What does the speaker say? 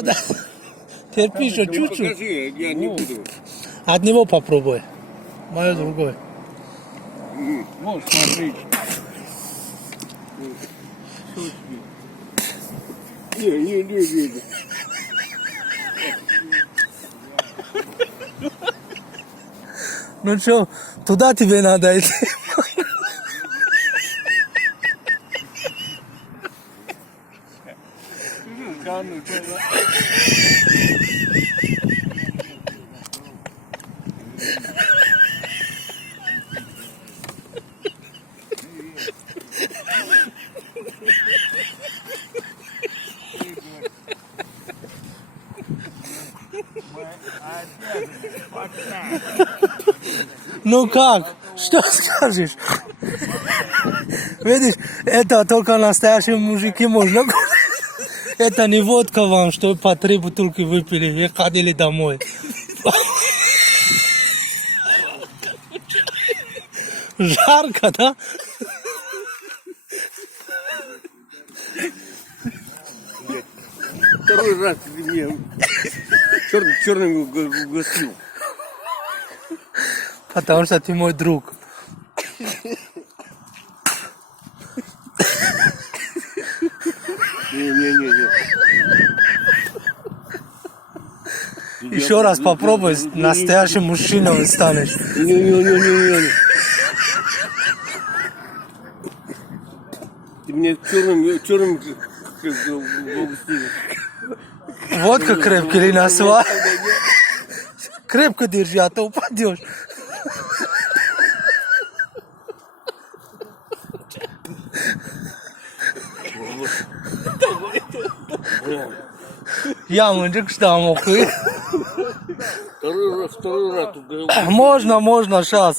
надо. Терпи еще чуть-чуть. Покажи, я не буду. От него попробуй. Мое другое. Вот, смотри. Не. Ну что, туда тебе надо идти. Ну как? Что скажешь? Видишь, это только настоящие мужики можно. Это не водка вам, что по 3 бутылки выпили и ходили домой. Жарко, да? Второй раз ты мне черным угостил. Потому что ты мой друг. Не. Еще раз попробуй, настоящим мужчиной станешь. Не. Ты мне черным угостил. Водка крепкий или насва? Крепко держи, а то упадешь. Я мужик, что мог. Второй раз. Можно, сейчас.